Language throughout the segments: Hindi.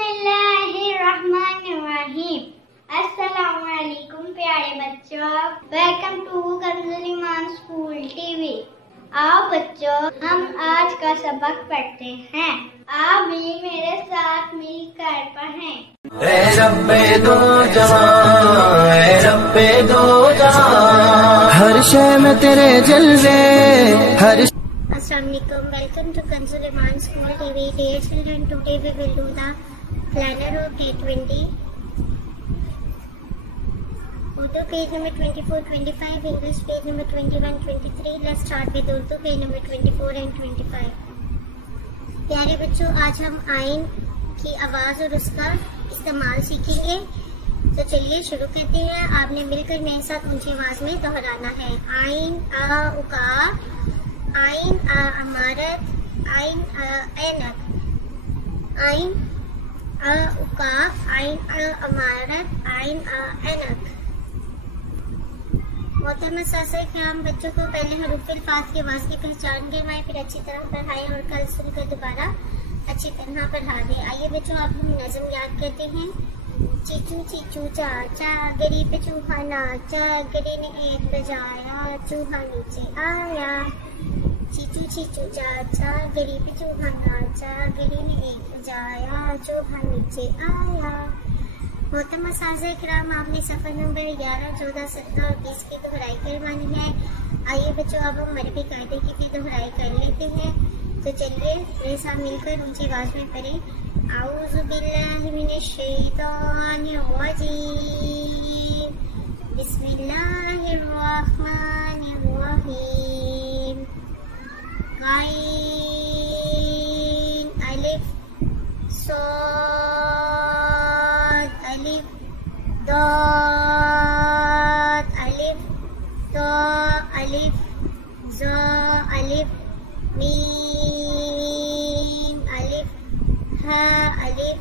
बिस्मिल्लाहिर्रहमानिर्रहीम। अस्सलामुअलैकुम प्यारे बच्चों, welcome to Kanzul Iman school TV. आओ बच्चों, हम आज का सबक पढ़ते हैं। आप भी मेरे साथ मिलकर पढ़ें। ऐ रब्बे दो जहां, ऐ रब्बे दो जहां, हर शय में तेरे जलवे, हर Assalamualaikum, welcome to Kanzul Iman School TV. Dear children, today we will do the planner of day 20. Urdu page number 24, 25, English page number 21, 23. Let's start with Urdu page number 24 and 25. प्यारे बच्चों, आज हम आइन की आवाज़ और उसका इस्तेमाल सीखेंगे। तो चलिए शुरू करते हैं। आपने मिलकर मेरे साथ ऊंची आवाज़ में दोहराना है। आइन आ उकार, आइन आ अमारत, आइन आ ऐनक, आइन आ उकाफ, आइन आ अमारत, आइन आ ऐनक। मोहतरम साथी हम बच्चों को पहले हरूफ अल्फाज की आवाज़ की पहचान करवाएं, फिर अच्छी तरह पढ़ाएं और कल सुनकर दोबारा अच्छी तरह पढ़ा दें। आइए बच्चों, आप हम नज़म याद करते हैं। चीचू चीचू चाचा, गरी पे चूहा नाचा, गरी ने एक बजाया, चूहा नीचे आया। चीचू चीचू चाचा, गरी पे चूहा नाचा, गरी ने एक बजाया, चूहा नीचे आया। मोहतरम साज़े किराम, आपने सफ़र नंबर 11, 14, 17 और 20 की दोहराई करवानी है। आइए बच्चों, अब हम मरबी कायदे की भी दोहराई कर लेते हैं। तो चलिए मेरे साथ मिलकर ऊंची आवाज़ में पढ़ें। आऊज़ु बिल्लाहि मिनश शैतानिर रजीम, बिस्मिल्लाहिर रहमानिर रहीम। गाइन अलिफ सॉद अलिफ दाद अलिफ ता अलिफ ज़ा अलिफ मीम अलिफ हा अलिफ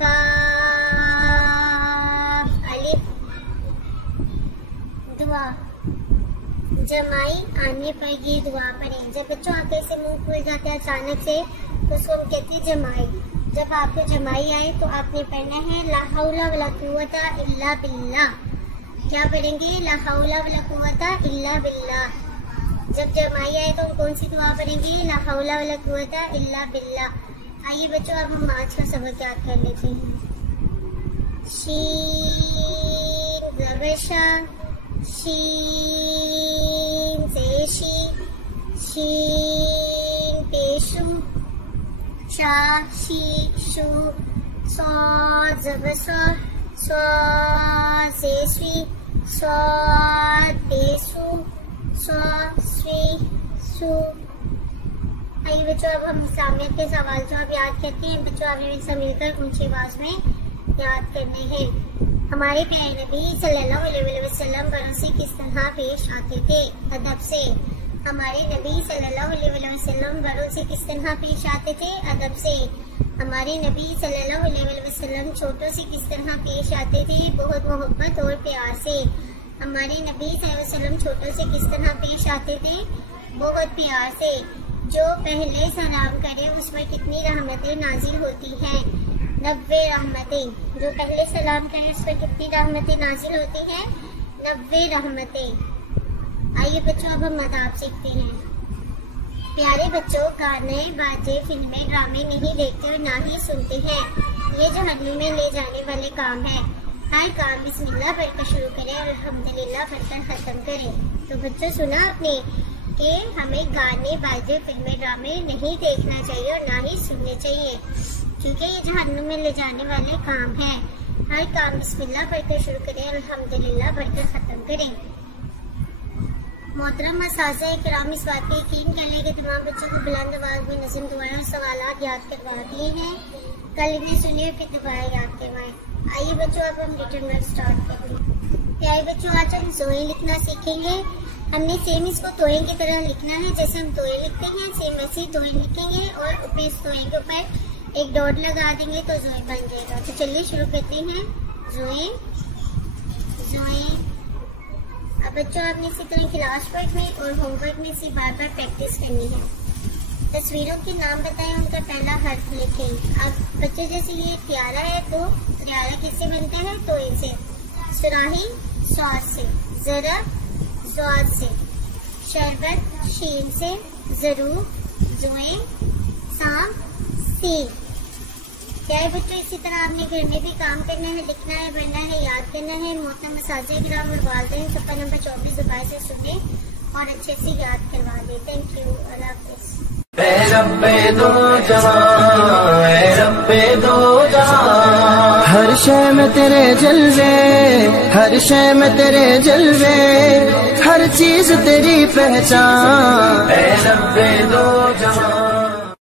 काफ अलिफ। दुआ जमाई आने पर ये दुआ पढ़ें। जब बच्चों आपके से मुंह खुल जाता है अचानक से, तो उसको हम कहते हैं जमाई। जब आपको जमाई आए तो आपने पढ़ना है ला हौला वला कुव्वता इल्ला बिल्लाह। क्या पढ़ेंगे? ला हौला वला कुव्वता इल्ला बिल्लाह। जब जमाई आए तो हम कौन सी दुआ पढ़ेंगे? ला हौला वला कुव्वता इल्ला बिल्लाह। आइए बच्चों, अब हम आज का सबक याद कर लेते हैं। शीन ज़बरशा, शीन से शीन पेशु, शा शी शु, स्वाद ज़बरशा, स्वाद से स्वाद पेशु, स्वाद सु। आइए बच्चों, अब हम सामने के सवाल जवाब याद करते हैं। बच्चों, आपने मेरे साथ मिलकर ऊंची आवाज़ में याद करने हैं। हमारे प्यारे नबी सल्लल्लाहु अलैहि वसल्लम बड़ों से किस तरह पेश आते थे? अदब से। हमारे नबी सल्लल्लाहु अलैहि वसल्लम बड़ों से किस तरह पेश आते थे? अदब से। हमारे नबी सल्लल्लाहु अलैहि वसल्लम छोटों से किस तरह पेश आते थे? बहुत मोहब्बत और प्यार से। हमारे नबी सल्लल्लाहु अलैहि वसल्लम छोटों से किस तरह पेश आते थे? बहुत प्यार से। जो पहले सलाम करे उसमें कितनी रहमतें नाजिल होती हैं? 90 रहमतें। जो पहले सलाम करे उस पर कितनी रहमतें नाजिल होती हैं? 90 रहमतें। आइए बच्चों, अब हम आदाब सीखते हैं। प्यारे बच्चों, गाने बाजे फिल्में ड्रामे नहीं देखते और ना ही सुनते हैं। ये जहन्नुम में ले जाने वाले काम है। हर काम बिस्मिल्लाह पढ़कर शुरू करें और अल्हम्दुलिल्लाह पढ़कर खत्म करें। तो बच्चों, सुना आपने कि हमें गाने बाजे फिल्में ड्रामे नहीं देखना चाहिए और ना ही सुनने चाहिए, क्योंकि ये जहन्नुम में ले जाने वाले काम हैं। हर काम बिस्मिल्लाह पढ़कर शुरू करें और अल्हम्दुलिल्लाह पढ़कर खत्म करें। मोहतरम साज़े किराम, इस बात पे यकीन कर लें कि तमाम बच्चों को बुलंद आवाज़ में नज़म दुआएं और सवालात याद करवा दिए हैं। कल इन्हें सुनिए फिर दुआएं याद करवाएं। आइए बच्चों, अब हम रिटन वर्क स्टार्ट करेंगे। प्यारे बच्चों, आज हम सोए लिखना सीखेंगे। हमने सेम इसको तोए की तरह लिखना है। जैसे हम तोए लिखते हैं सेम वैसे ही तोए लिखेंगे और ऊपर इस तोए के ऊपर एक डॉट लगा देंगे तो जोए बन जाएगा। तो चलिए शुरू करते हैं। जोए जोए। अब बच्चों, आपने इसी तरह क्लास वर्क में और होमवर्क में इसी बार बार प्रैक्टिस करनी है। तस्वीरों के नाम बताएं, उनका पहला हर्फ लिखें। अब बच्चे जैसे ये प्यारा है तो प्यारा किससे बनता है? तो इसे सुराही सौर से, ज़रब ज़ौर से, शरबत शीन से, ज़रूर जुए साम सीन। क्या है बच्चों, इसी तरह आपने घर में भी काम करना है, लिखना है, पढ़ना है, याद करना है। मोहतरम असातिज़ा किराम और वालिदैन सफ़ा नंबर 24 दोबारा से सुने और अच्छे से याद करवा दे। थैंक यू, अल्लाह हाफ़िज़। ऐ रब्बे दो जहां, ऐ रब्बे दो जहां, हर शय में तेरे जलवे, हर शय में तेरे जलवे, हर चीज तेरी पहचान। ऐ रब्बे दो जहां।